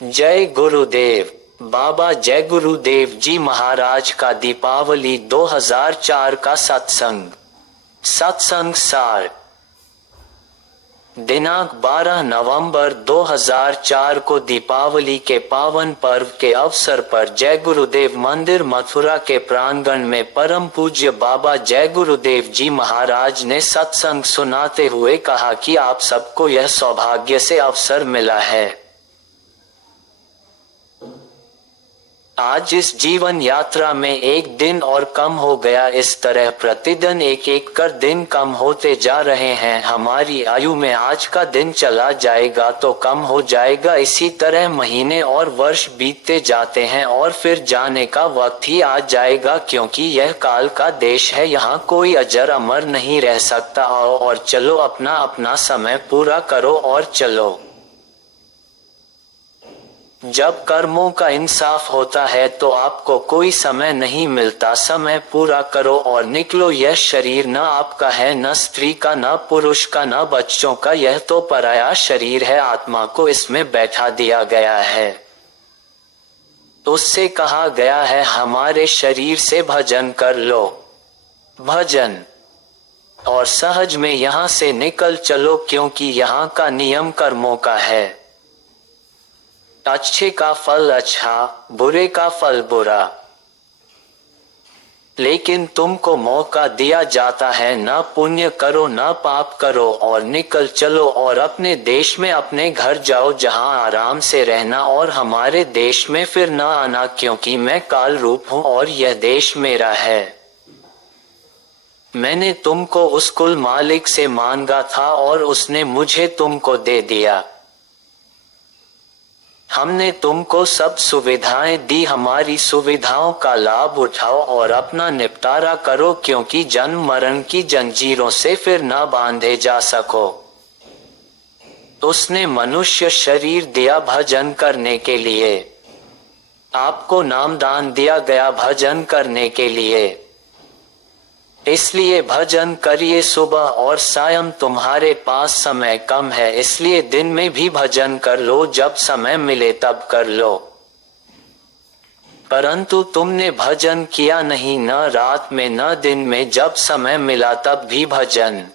जय गुरुदेव। बाबा जय गुरुदेव जी महाराज का दीपावली 2004 का सत्संग सार। दिनांक 12 नवंबर 2004 को दीपावली के पावन पर्व के अवसर पर जय गुरुदेव मंदिर मथुरा के प्रांगण में परम पूज्य बाबा जय गुरुदेव जी महाराज ने सत्संग सुनाते हुए कहा कि आप सबको यह सौभाग्य से अवसर मिला है। आज इस जीवन यात्रा में एक दिन और कम हो गया। इस तरह प्रतिदिन एक एक कर दिन कम होते जा रहे हैं। हमारी आयु में आज का दिन चला जाएगा तो कम हो जाएगा। इसी तरह महीने और वर्ष बीतते जाते हैं और फिर जाने का वक्त ही आ जाएगा, क्योंकि यह काल का देश है। यहाँ कोई अजर अमर नहीं रह सकता। आओ और चलो, अपना अपना समय पूरा करो और चलो। जब कर्मों का इंसाफ होता है तो आपको कोई समय नहीं मिलता। समय पूरा करो और निकलो। यह शरीर न आपका है, न स्त्री का, न पुरुष का, न बच्चों का। यह तो पराया शरीर है। आत्मा को इसमें बैठा दिया गया है। उससे कहा गया है, हमारे शरीर से भजन कर लो। भजन और सहज में यहाँ से निकल चलो, क्योंकि यहाँ का नियम कर्मों का है। अच्छे का फल अच्छा, बुरे का फल बुरा। लेकिन तुमको मौका दिया जाता है, न पुण्य करो न पाप करो और निकल चलो और अपने देश में अपने घर जाओ, जहां आराम से रहना। और हमारे देश में फिर न आना, क्योंकि मैं काल रूप हूं और यह देश मेरा है। मैंने तुमको उस कुल मालिक से मांगा था और उसने मुझे तुमको दे दिया। हमने तुमको सब सुविधाएं दी। हमारी सुविधाओं का लाभ उठाओ और अपना निपटारा करो, क्योंकि जन्म मरण की जंजीरों से फिर न बांधे जा सको। उसने मनुष्य शरीर दिया भजन करने के लिए। आपको नामदान दिया गया भजन करने के लिए। इसलिए भजन करिए। सुबह और सायं तुम्हारे पास समय कम है, इसलिए दिन में भी भजन कर लो। जब समय मिले तब कर लो। परंतु तुमने भजन किया नहीं, न रात में न दिन में। जब समय मिला तब भी भजन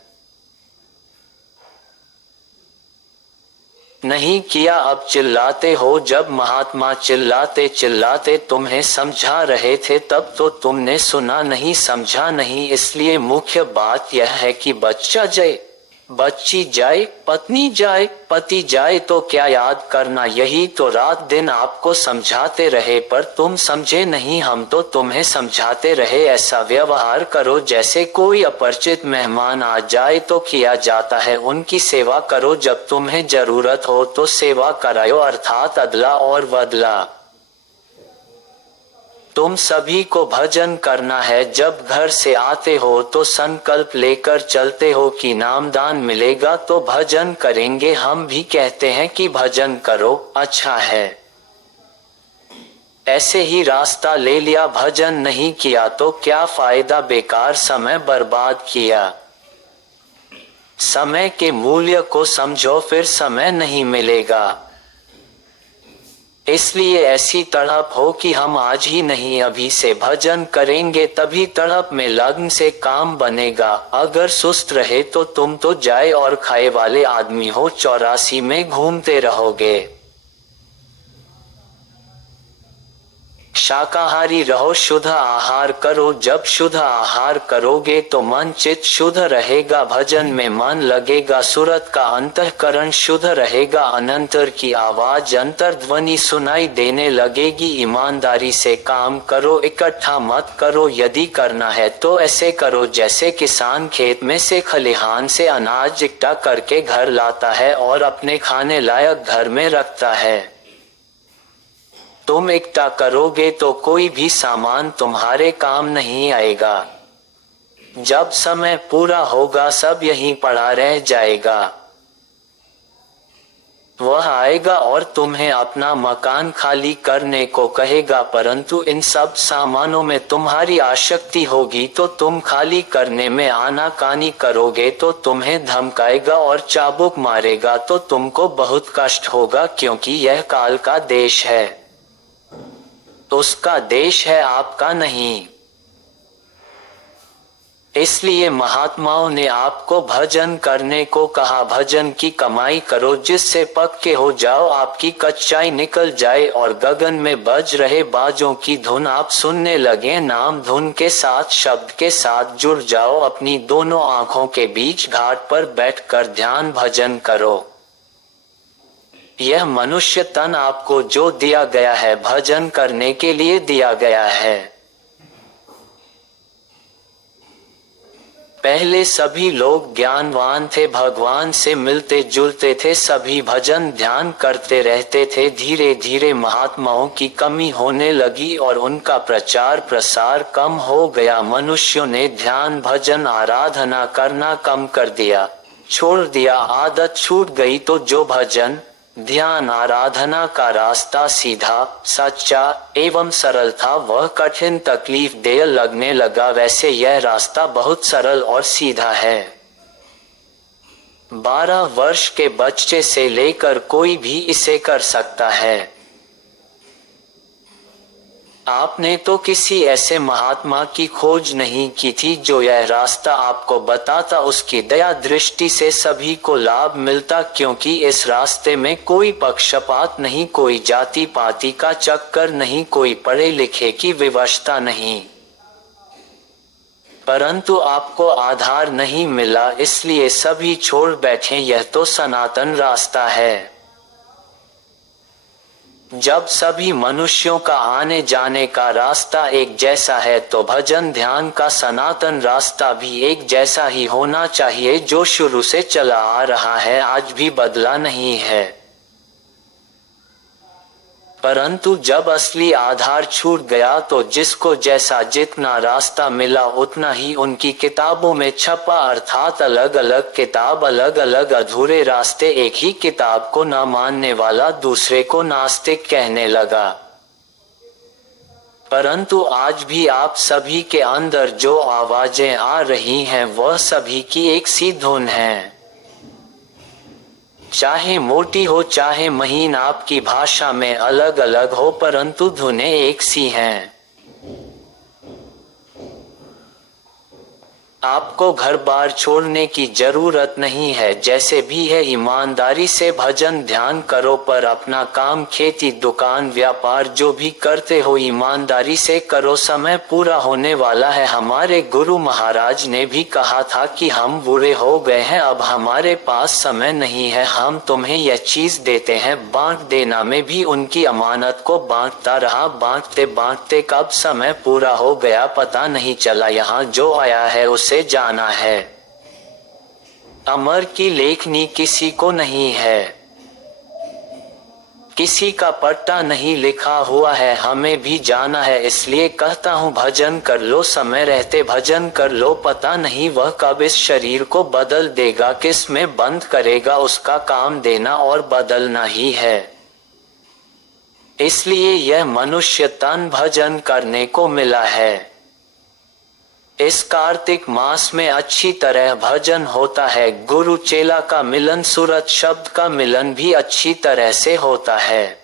नहीं किया। अब चिल्लाते हो। जब महात्मा चिल्लाते चिल्लाते तुम्हें समझा रहे थे तब तो तुमने सुना नहीं, समझा नहीं। इसलिए मुख्य बात यह है कि बच्चा जाए, बच्ची जाए, पत्नी जाए, पति जाए तो क्या याद करना। यही तो रात दिन आपको समझाते रहे, पर तुम समझे नहीं। हम तो तुम्हें समझाते रहे, ऐसा व्यवहार करो जैसे कोई अपरिचित मेहमान आ जाए तो किया जाता है। उनकी सेवा करो। जब तुम्हें जरूरत हो तो सेवा करायो, अर्थात अदला और बदला। तुम सभी को भजन करना है। जब घर से आते हो तो संकल्प लेकर चलते हो कि नामदान मिलेगा तो भजन करेंगे। हम भी कहते हैं कि भजन करो, अच्छा है। ऐसे ही रास्ता ले लिया, भजन नहीं किया तो क्या फायदा, बेकार समय बर्बाद किया। समय के मूल्य को समझो, फिर समय नहीं मिलेगा। इसलिए ऐसी तड़प हो कि हम आज ही नहीं अभी से भजन करेंगे, तभी तड़प में लगन से काम बनेगा। अगर सुस्त रहे तो तुम तो जाए और खाए वाले आदमी हो, 84 में घूमते रहोगे। शाकाहारी रहो, शुद्ध आहार करो। जब शुद्ध आहार करोगे तो मन चित्त शुद्ध रहेगा, भजन में मन लगेगा, सुरत का अंतःकरण शुद्ध रहेगा। अनंतर की आवाज अंतर्ध्वनि सुनाई देने लगेगी। ईमानदारी से काम करो, इकट्ठा मत करो। यदि करना है तो ऐसे करो जैसे किसान खेत में से खलिहान से अनाज इकट्ठा करके घर लाता है और अपने खाने लायक घर में रखता है। तुम इकट्ठा करोगे तो कोई भी सामान तुम्हारे काम नहीं आएगा। जब समय पूरा होगा सब यहीं पड़ा रह जाएगा। वह आएगा और तुम्हें अपना मकान खाली करने को कहेगा, परंतु इन सब सामानों में तुम्हारी आसक्ति होगी तो तुम खाली करने में आनाकानी करोगे तो तुम्हें धमकाएगा और चाबुक मारेगा तो तुमको बहुत कष्ट होगा, क्योंकि यह काल का देश है, उसका देश है, आपका नहीं। इसलिए महात्माओं ने आपको भजन करने को कहा। भजन की कमाई करो जिससे पक्के हो जाओ, आपकी कच्चाई निकल जाए और गगन में बज रहे बाजों की धुन आप सुनने लगे। नाम धुन के साथ शब्द के साथ जुड़ जाओ। अपनी दोनों आंखों के बीच घाट पर बैठकर ध्यान भजन करो। यह मनुष्य तन आपको जो दिया गया है भजन करने के लिए दिया गया है। पहले सभी लोग ज्ञानवान थे, भगवान से मिलते जुलते थे, सभी भजन ध्यान करते रहते थे। धीरे धीरे महात्माओं की कमी होने लगी और उनका प्रचार प्रसार कम हो गया। मनुष्यों ने ध्यान भजन आराधना करना कम कर दिया, छोड़ दिया, आदत छूट गई। तो जो भजन ध्यान आराधना का रास्ता सीधा, सच्चा एवं सरल था वह कठिन तकलीफ देय लगने लगा। वैसे यह रास्ता बहुत सरल और सीधा है। 12 वर्ष के बच्चे से लेकर कोई भी इसे कर सकता है। आपने तो किसी ऐसे महात्मा की खोज नहीं की थी जो यह रास्ता आपको बताता। उसकी दया दृष्टि से सभी को लाभ मिलता, क्योंकि इस रास्ते में कोई पक्षपात नहीं, कोई जाति पाति का चक्कर नहीं, कोई पढ़े लिखे की विवशता नहीं। परंतु आपको आधार नहीं मिला, इसलिए सभी छोड़ बैठे। यह तो सनातन रास्ता है। जब सभी मनुष्यों का आने जाने का रास्ता एक जैसा है तो भजन ध्यान का सनातन रास्ता भी एक जैसा ही होना चाहिए, जो शुरू से चला आ रहा है, आज भी बदला नहीं है। परंतु जब असली आधार छूट गया तो जिसको जैसा जितना रास्ता मिला उतना ही उनकी किताबों में छपा, अर्थात अलग अलग किताब, अलग अलग अधूरे रास्ते। एक ही किताब को न मानने वाला दूसरे को नास्तिक कहने लगा। परंतु आज भी आप सभी के अंदर जो आवाजें आ रही हैं वह सभी की एक सी धुन है, चाहे मोटी हो चाहे महीन, आपकी भाषा में अलग अलग हो परंतु धुनें एक सी हैं। आपको घर बार छोड़ने की जरूरत नहीं है, जैसे भी है ईमानदारी से भजन ध्यान करो। पर अपना काम, खेती, दुकान, व्यापार जो भी करते हो ईमानदारी से करो, समय पूरा होने वाला है। हमारे गुरु महाराज ने भी कहा था कि हम बुरे हो गए हैं, अब हमारे पास समय नहीं है, हम तुम्हें यह चीज देते हैं। बांट देना में भी उनकी अमानत को बांटता रहा, बांटते बांटते कब समय पूरा हो गया पता नहीं चला। यहाँ जो आया है उसे जाना है। अमर की लेखनी किसी को नहीं है, किसी का पट्टा नहीं लिखा हुआ है, हमें भी जाना है। इसलिए कहता हूँ भजन कर लो, समय रहते भजन कर लो। पता नहीं वह कब इस शरीर को बदल देगा, किस में बंद करेगा, उसका काम देना और बदलना ही है। इसलिए यह मनुष्य तन भजन करने को मिला है। इस कार्तिक मास में अच्छी तरह भजन होता है। गुरु चेला का मिलन, सूरत शब्द का मिलन भी अच्छी तरह से होता है।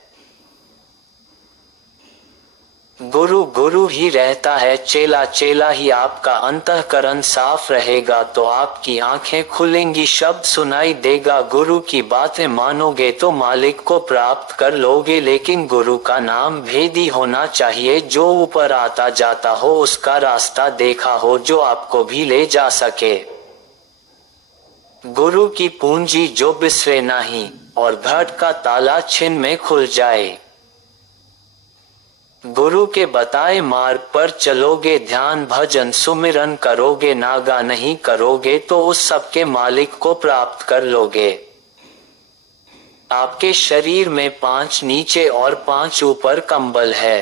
गुरु गुरु ही रहता है, चेला चेला ही। आपका अंतःकरण साफ रहेगा तो आपकी आंखें खुलेंगी, शब्द सुनाई देगा। गुरु की बातें मानोगे तो मालिक को प्राप्त कर लोगे। लेकिन गुरु का नाम भेदी होना चाहिए, जो ऊपर आता जाता हो, उसका रास्ता देखा हो, जो आपको भी ले जा सके। गुरु की पूंजी जो बिसरे नहीं और घट का ताला छिन में खुल जाए। गुरु के बताए मार्ग पर चलोगे, ध्यान भजन सुमिरन करोगे, नागा नहीं करोगे तो उस सब के मालिक को प्राप्त कर लोगे। आपके शरीर में 5 नीचे और 5 ऊपर कंबल है।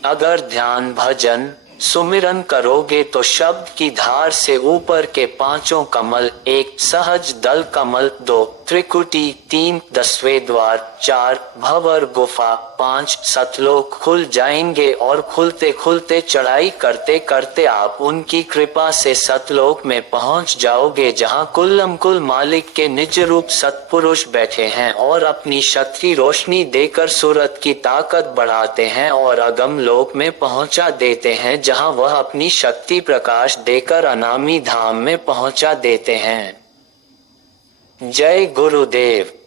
अगर ध्यान भजन सुमिरन करोगे तो शब्द की धार से ऊपर के पांचों कमल, 1 सहज दल कमल, 2 त्रिकुटी, 3 10वें द्वार, 4 भंवर गुफा, 5 सतलोक खुल जाएंगे और खुलते खुलते चढ़ाई करते करते आप उनकी कृपा से सतलोक में पहुंच जाओगे, जहां कुल्लम-कुल मालिक के निज रूप सतपुरुष बैठे हैं और अपनी शक्ति रोशनी देकर सूरत की ताकत बढ़ाते हैं और अगम लोक में पहुंचा देते हैं, जहां वह अपनी शक्ति प्रकाश देकर अनामी धाम में पहुंचा देते हैं। जय गुरुदेव।